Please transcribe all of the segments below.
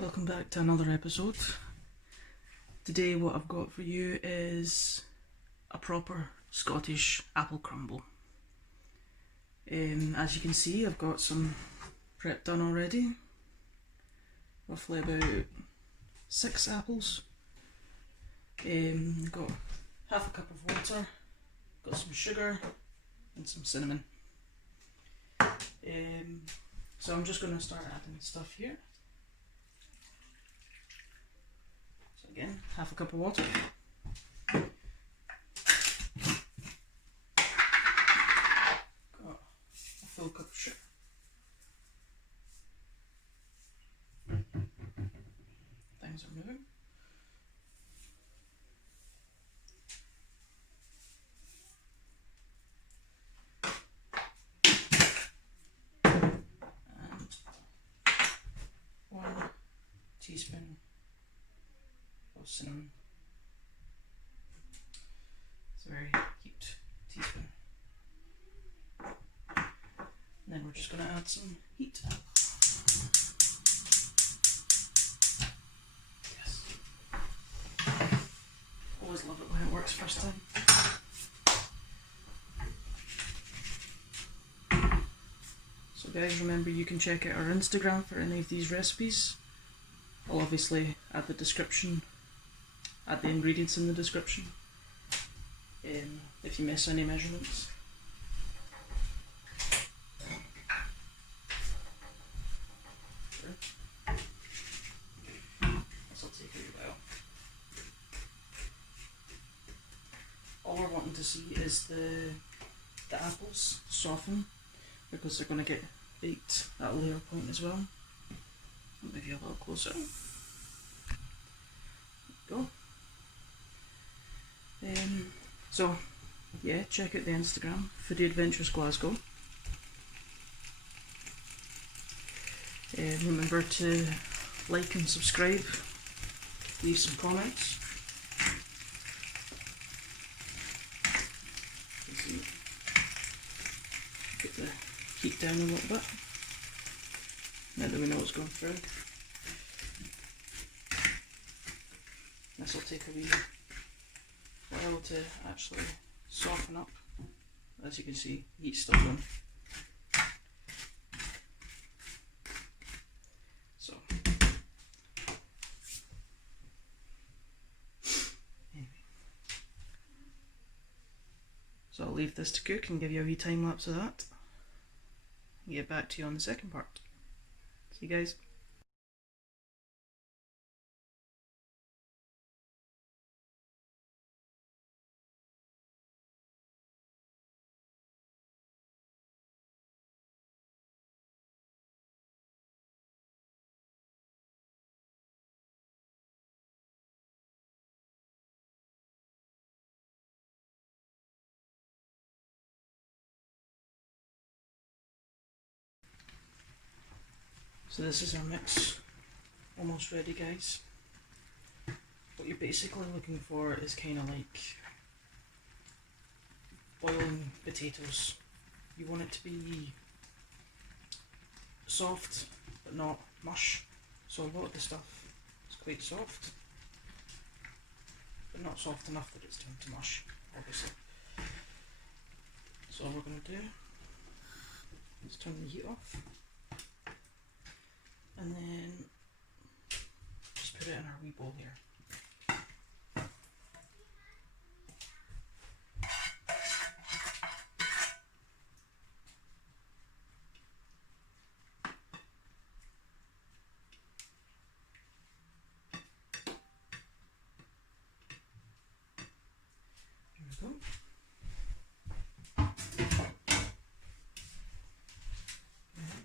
Welcome back to another episode. Today what I've got for you is a proper Scottish apple crumble. As you can see, I've got some prep done already. Roughly about 6 apples. Got half a cup of water, got some sugar and some cinnamon. So I'm just going to start adding stuff here. So again, half a cup of water. Got a full cup of sugar. Things are moving. And 1 teaspoon of cinnamon. It's a very heaped teaspoon. And then we're just going to add some heat. Yes. Always love it when it works first time. So guys, remember you can check out our Instagram for any of these recipes. I'll obviously add the ingredients in the description if you miss any measurements. This will take a while. All we're wanting to see is the apples soften, because they're going to get baked at a later point as well. Maybe a little closer. There we go. So yeah, check out the Instagram, Foodie Adventures Glasgow. Remember to like and subscribe, leave some comments. Get the heat down a little bit, now that we know what's going through. This will take a wee while to actually soften up. As you can see, heat's still going. So, anyway. So I'll leave this to cook and give you a wee time lapse of that. And get back to you on the second part. See you guys. So this is our mix, almost ready guys. What you're basically looking for is kind of like boiling potatoes. You want it to be soft but not mush. So a lot of the stuff is quite soft, but not soft enough that it's turned to mush, obviously. So all we're going to do is turn the heat off. And then just put it in our wee bowl here. There we go.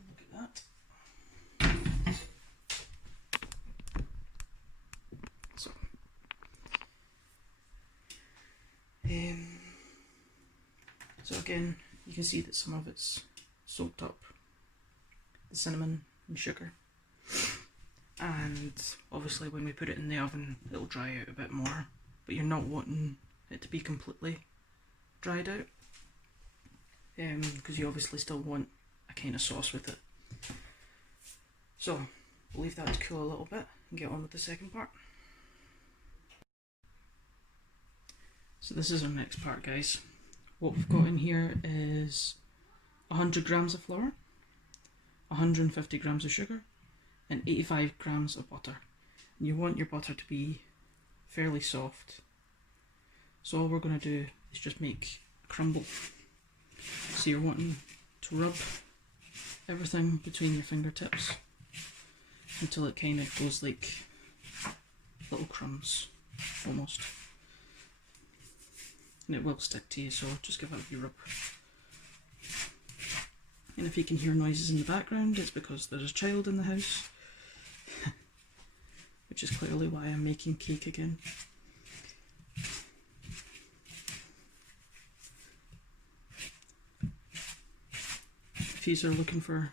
Look at that. So again, you can see that some of it's soaked up, the cinnamon and sugar, and obviously when we put it in the oven it'll dry out a bit more, but you're not wanting it to be completely dried out, because you obviously still want a kind of sauce with it. So We'll leave that to cool a little bit and get on with the second part. So this is our next part, guys. What we've got in here is 100 grams of flour, 150 grams of sugar, and 85 grams of butter. And you want your butter to be fairly soft. So all we're going to do is just make a crumble. So you're wanting to rub everything between your fingertips until it kind of goes like little crumbs, almost. And it will stick to you, so just give it a wee rub. And if you can hear noises in the background, it's because there's a child in the house. Which is clearly why I'm making cake again. If you are looking for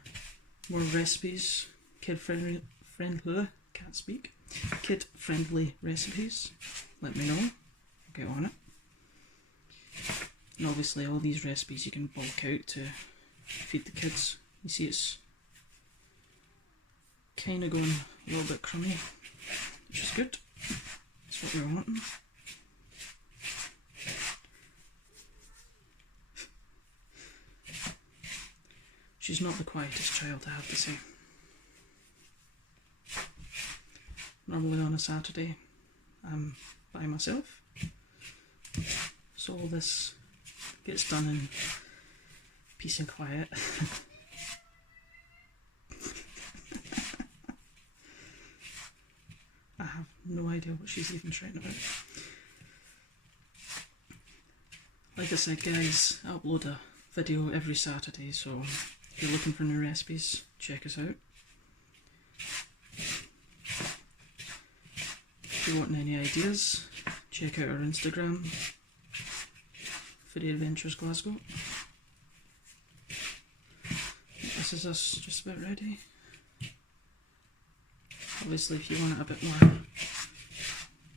more recipes, kid-friendly recipes, let me know. I'll get on it. And obviously all these recipes you can bulk out to feed the kids. You see it's kind of going a little bit crummy, which is good. That's what we're wanting. She's not the quietest child, I have to say. Normally on a Saturday I'm by myself, so all this gets done in peace and quiet. I have no idea what she's even shouting about. Like I said, guys, I upload a video every Saturday, so if you're looking for new recipes, check us out. If you're wanting any ideas, check out our Instagram, Foodie Adventures Glasgow. This is us just about ready. Obviously if you want it a bit more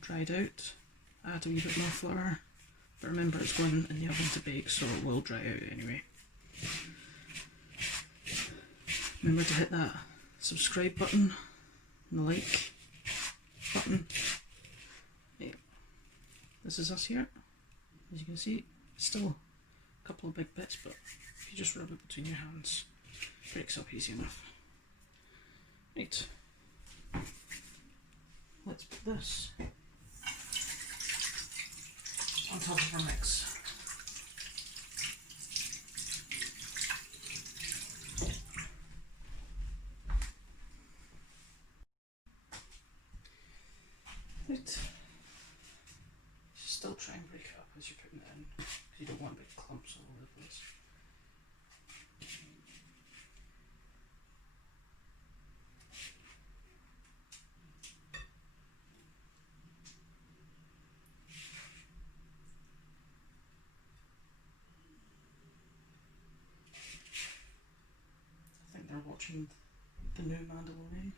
dried out, add a wee bit more flour, but remember it's going in the oven to bake, so it will dry out anyway. Remember to hit that subscribe button and the like button. Yeah. This is us here. As you can see, it's still a couple of big bits, but if you just rub it between your hands, it breaks up easy enough. Right. Let's put this on top of our mix. Right. Still try and break it up as you're putting it in, because you don't want big clumps all over the place. I think they're watching the new Mandalorian,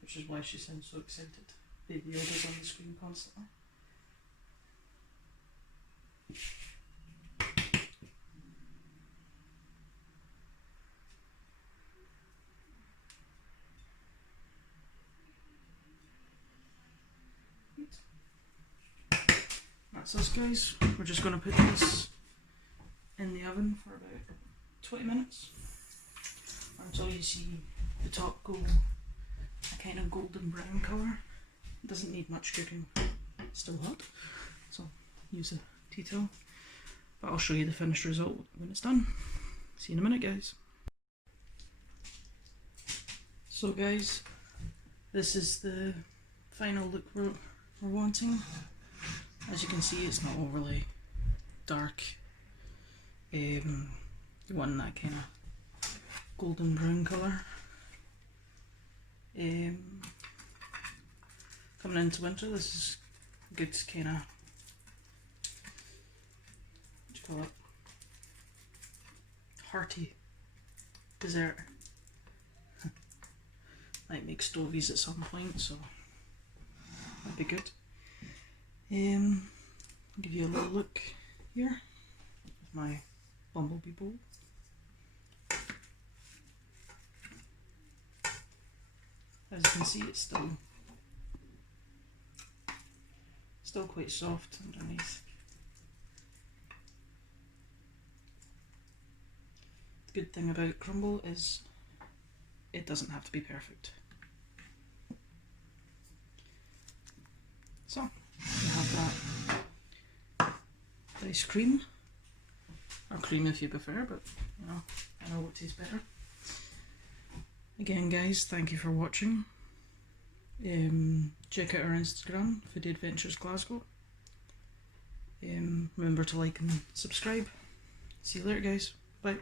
which is why she sounds so excited. Baby Yoda's on the screen constantly. That's us, guys. We're just going to put this in the oven for about 20 minutes until you see the top go a kind of golden brown colour. It doesn't need much cooking, it's still hot, so use a tea towel. But I'll show you the finished result when it's done. See you in a minute, guys. So guys, this is the final look we're wanting. As you can see, it's not overly dark. You want that kind of golden brown colour. Coming into winter, this is good kind of, what do you call it, hearty dessert. Might make stovies at some point, so that'd be good. I'll give you a little look here with my bumblebee bowl. as you can see, it's still quite soft underneath. The good thing about crumble is it doesn't have to be perfect. So you have that nice cream, or cream if you prefer, but you know, I know what tastes better. Again guys, thank you for watching. Check out our Instagram, Foodie Adventures Glasgow. Remember to like and subscribe. See you later guys, bye.